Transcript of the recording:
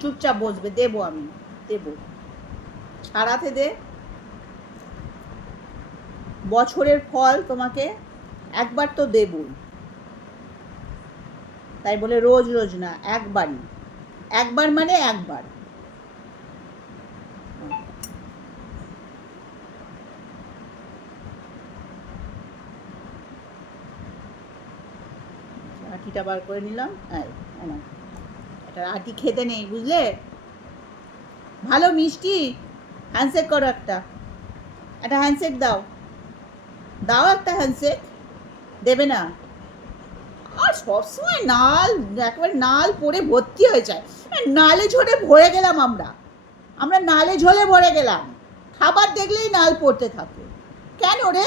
চুপচাপ বসবে, দেবো আমি, দেবো, ছাড়াতে দে। বছরের ফল তোমাকে একবার তো দেবই, তাই বলে রোজ রোজ না, একবারই, একবার মানে একবার। আটিটা বার করে নিলাম, এটা আটি খেতে নেই বুঝলে, ভালো মিষ্টি। হ্যান্ডশেক করো, একটা একটা হ্যান্ডশেক দাও, দাও একটা হ্যান্ডশেক, দেবে না? আর সবসময় নাল, একেবারে নাল পরে ভর্তি হয়ে যায়, নালে ঝোলে ভরে গেলাম আমরা, আমরা নালে ঝোলে ভরে গেলাম, খাবার দেখলেই নাল পড়তে থাকে, কেন রে?